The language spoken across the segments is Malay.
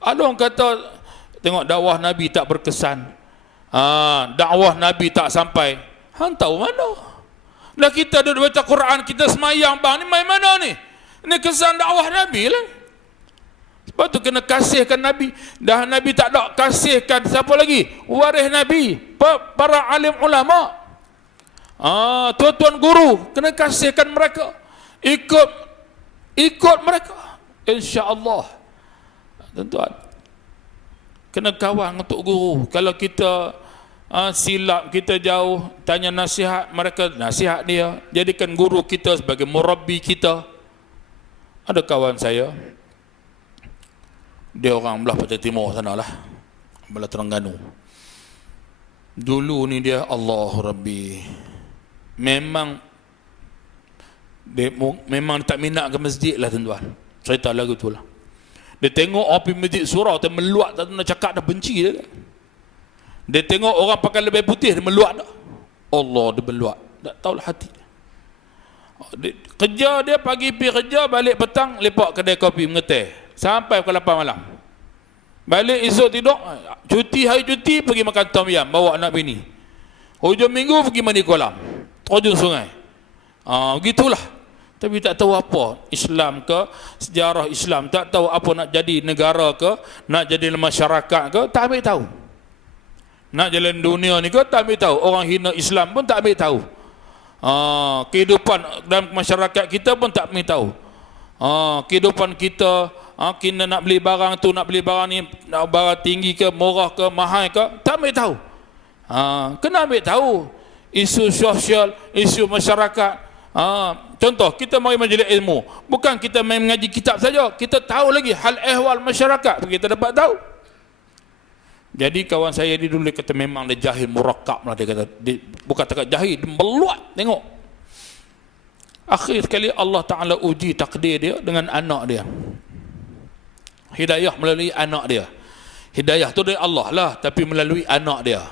Ada orang kata tengok dakwah Nabi tak berkesan, dakwah Nabi tak sampai. Hang tahu mana? Dah kita duduk baca Quran, kita semayang bang, ni main mana ni? Ini kesan dakwah Nabi lah. Sebab tu kena kasihkan Nabi. Dah Nabi tak ada, kasihkan siapa lagi? Waris Nabi, para alim ulama, tuan-tuan guru, kena kasihkan mereka. Ikut mereka, insya-Allah. Tuan-tuan, kena kawan untuk guru. Kalau kita silap, kita jauh, tanya nasihat mereka, nasihat dia. Jadikan guru kita sebagai murabbi kita. Ada kawan saya, dia orang belah Pantai Timur sana lah, belah Terengganu. Dulu ni dia, Allahu Rabbi, memang tak minat ke masjid lah tuan-tuan. Cerita lagu tu lah. Dia tengok orang pergi masjid surau, dia meluat, tak nak cakap, dah benci dia. Dia tengok orang pakai lebih putih, dia meluat dah. Allah, dia meluat, tak tahulah hati. Kerja dia pagi pergi kerja, balik petang lepak kedai kopi mengeteh sampai pukul 8 malam. Balik esok tidur, cuti, hari cuti pergi makan tom yam, bawa anak bini. Hujung minggu pergi mandi kolam, terjun sungai. Begitulah. Tapi tak tahu apa Islam ke, sejarah Islam, tak tahu apa nak jadi negara ke, nak jadi masyarakat ke, tak ambil tahu. Nak jalan dunia ni ke, tak ambil tahu. Orang hina Islam pun tak ambil tahu. Kehidupan dalam masyarakat kita pun tak ambil tahu. Kehidupan kita, kita nak beli barang tu, nak beli barang ni, nak barang tinggi ke, murah ke, mahal ke, tak ambil tahu. Kena ambil tahu isu sosial, isu masyarakat. Contoh, kita mari majlis ilmu, bukan kita main mengaji kitab saja, kita tahu lagi hal ehwal masyarakat, kita dapat tahu. Jadi kawan saya ni dulu, dia kata memang dia jahil murakab lah, dia kata, bukan tak jahil, dia meluat. Tengok, akhir sekali Allah Ta'ala uji takdir dia dengan anak dia. Hidayah melalui anak dia. Hidayah tu dari Allah lah, tapi melalui anak dia.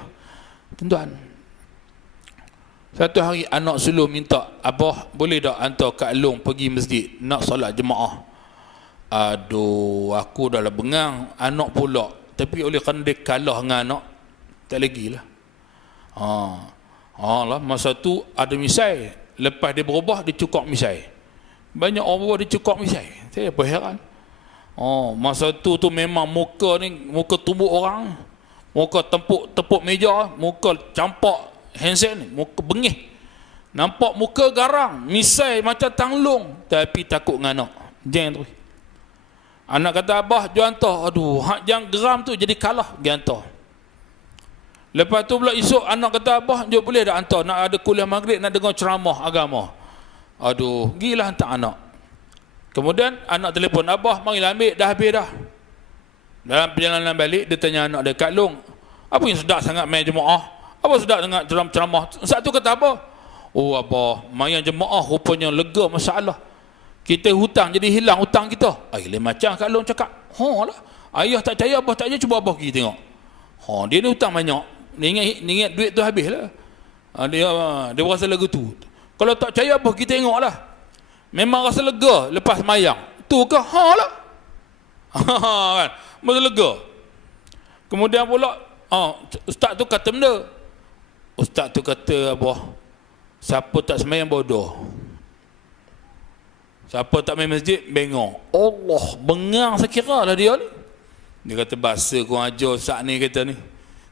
Tuan-tuan, satu hari anak sulung minta, abah boleh tak hantar Kak Long pergi masjid nak solat jemaah. Aduh, aku dah lah bengang, anak pula. Tapi oleh kerana dia kalah dengan anak, tak lagi lah. Lah, masa tu ada misai, lepas dia berubah, dia cukok misai. Banyak orang berubah, dia cukok misai. Saya apa heran. Masa tu memang muka ni, muka tubuh orang, muka tepuk meja, muka campak handset ni, muka bengih, nampak muka garang, misai macam tanglung, tapi takut dengan anak. Jangan terus. Anak kata, abah jual hantar. Aduh, hak yang geram tu jadi kalah, dia hantar. Lepas tu pula esok anak kata, abah jom boleh tak hantar, nak ada kuliah maghrib, nak dengar ceramah agama. Aduh, gilah hantar anak. Kemudian anak telefon, abah marilah ambil, dah habis dah. Dalam perjalanan balik, dia tanya anak dia, Kak Long, apa yang sedap sangat main jemaah? Apa sedap dengar ceramah? Satu kata apa? Oh abah, main jemaah rupanya lega masalah. Kita hutang jadi hilang hutang kita. Lain macam Kak Long cakap. Lah, ayah tak percaya, abah tak percaya, cuba abah pergi tengok. Dia ni hutang banyak. Dia ingat duit tu habis lah. Dia rasa lagu tu. Kalau tak percaya, abah pergi tengok lah. Memang rasa lega lepas mayang. Tu ke? Lah. Kan? Masa lega. Kemudian pula, ustaz tu kata benda. Ustaz tu kata, abah, siapa tak semayang bodoh. Siapa tak main masjid, bengong. Allah, bengang sekira lah dia ni. Dia kata, bahasa kau ajar ustaz ni, kata ni.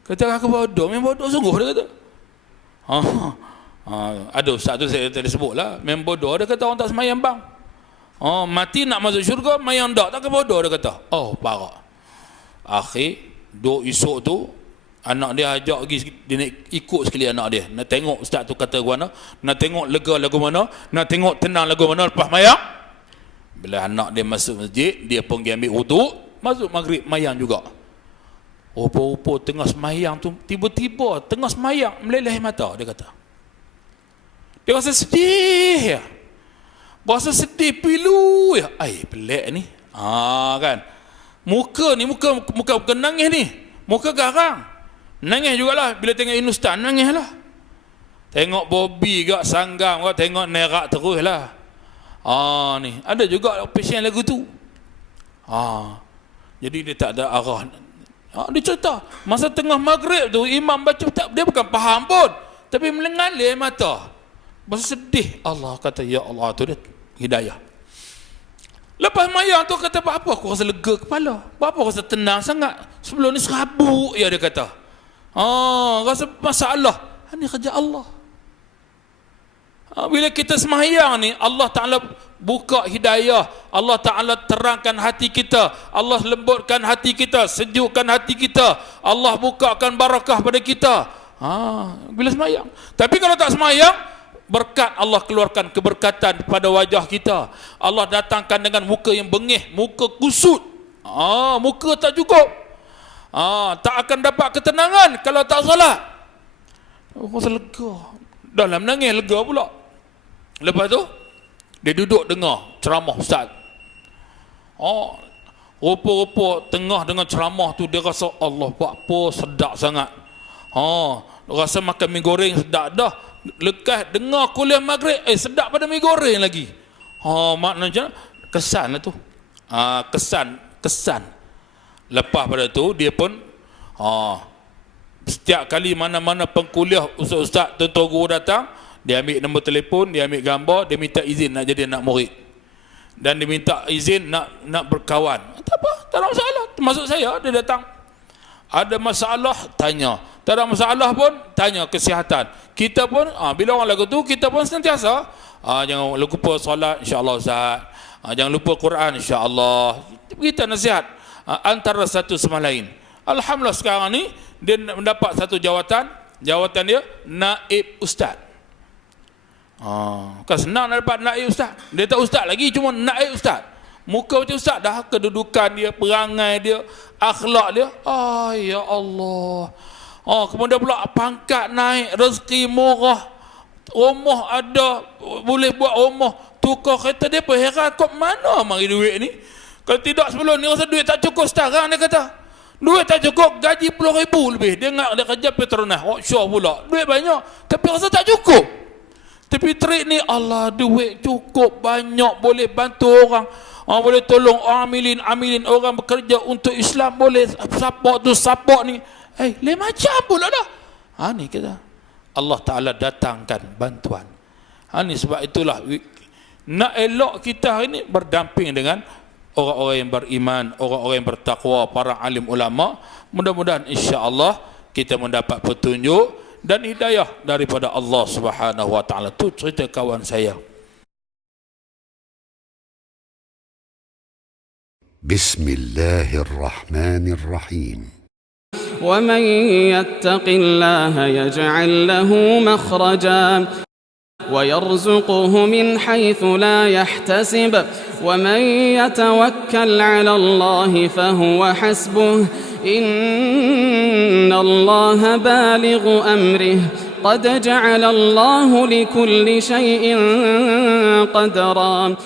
Kata, aku bodoh, main bodoh sungguh, dia kata. Ada ustaz tu saya tadi sebut lah, main bodoh, dia kata orang tak semayang bang. Mati nak masuk syurga, mayang tak, takkan bodoh, dia kata. Parah. Akhir, esok tu, anak dia ajak pergi, dia nak ikut sekali anak dia. Nak tengok ustaz tu kata mana, nak tengok lega lagu mana, nak tengok tenang lagu mana lepas mayang. Bila anak dia masuk masjid, dia pun pergi ambil wuduk, masuk maghrib, mayang juga. Rupa-rupa tengah semayang tu, tiba-tiba tengah semayang, meleleh mata, dia kata. Dia rasa sedih ya. Rasa sedih, pilu ya. Pelik ni. Kan. Muka ni, muka nangis ni. Muka garang. Nangis jugalah bila tengok Inustan, nangis lah. Tengok Bobby gak Sanggam gak, tengok nerak terus lah. Ni ada juga pasien lagu tu. Jadi dia tak ada arah. Dia cerita masa tengah maghrib tu imam baca dia bukan faham pun, tapi melengalir mata. Bersedih. Allah kata, ya Allah, tu dia hidayah. Lepas mayang tu kata, apa aku rasa lega kepala, apa aku rasa tenang sangat. Sebelum ni serabut ya, dia kata. Rasa masalah. Ini kerja Allah. Bila kita semayang ni, Allah Ta'ala buka hidayah, Allah Ta'ala terangkan hati kita, Allah lembutkan hati kita, sejukkan hati kita, Allah bukakan barakah pada kita. Bila semayang. Tapi kalau tak semayang, berkat Allah keluarkan keberkatan pada wajah kita. Allah datangkan dengan muka yang bengih, muka kusut. Muka tak cukup. Tak akan dapat ketenangan kalau tak salat. Rasa lega. Dalam nangis lega pula. Lepas tu dia duduk dengar ceramah ustaz. Rupa-rupa tengah dengan ceramah tu dia rasa Allah buat apa sedap sangat. Rasa makan mi goreng sedap dah. Lekas dengar kuliah maghrib, sedap pada mi goreng lagi. Maknanya kesan lah tu. Kesan. Lepas pada tu dia pun setiap kali mana-mana pengkuliah ustaz-ustaz tuan-tuan guru datang, dia ambil nombor telefon, dia ambil gambar, dia minta izin nak jadi anak murid. Dan dia minta izin nak berkawan. Tak apa, tak ada masalah. Termasuk saya, dia datang. Ada masalah, tanya. Tak ada masalah pun, tanya kesihatan. Kita pun, bila orang lagu tu, kita pun sentiasa, jangan lupa solat, insyaAllah Ustaz. Jangan lupa Quran, insyaAllah. Kita nasihat antara satu sama lain. Alhamdulillah sekarang ni, dia mendapat satu jawatan dia, naib ustaz. Kan senang nak dapat naib ustaz. Dia tak ustaz lagi, cuma naib ustaz. Muka macam ustaz dah, kedudukan dia, perangai dia, akhlak dia. Ya Allah. Kemudian pula pangkat naik, rezeki murah, rumah ada, boleh buat rumah, tukar kereta. Dia pun heran, kok mana mari duit ni? Kalau tidak sebelum ni rasa duit tak cukup sekarang, dia kata. Duit tak cukup, gaji 10,000 lebih. Dia kerja Petronas, offshore pula. Duit banyak, tapi rasa tak cukup. Tapi trik ni, Allah, duit cukup, banyak, boleh bantu orang, boleh tolong orang, amilin orang bekerja untuk Islam, boleh support ni. Lain macam pula dah. Ni kita Allah Ta'ala datangkan bantuan. Ni sebab itulah nak elok kita hari ni berdamping dengan orang-orang yang beriman, orang-orang yang bertakwa, para alim ulama. Mudah-mudahan insya-Allah kita mendapat petunjuk dan hidayah daripada Allah Subhanahu wa taala. Tu cerita kawan saya. Bismillahirrahmanirrahim. ومن يتق الله يجعل له مخرجا ويرزقه من حيث لا يحتسب ومن يتوكل على الله فهو حسبه إن الله بالغ أمره قد جعل الله لكل شيء قدرا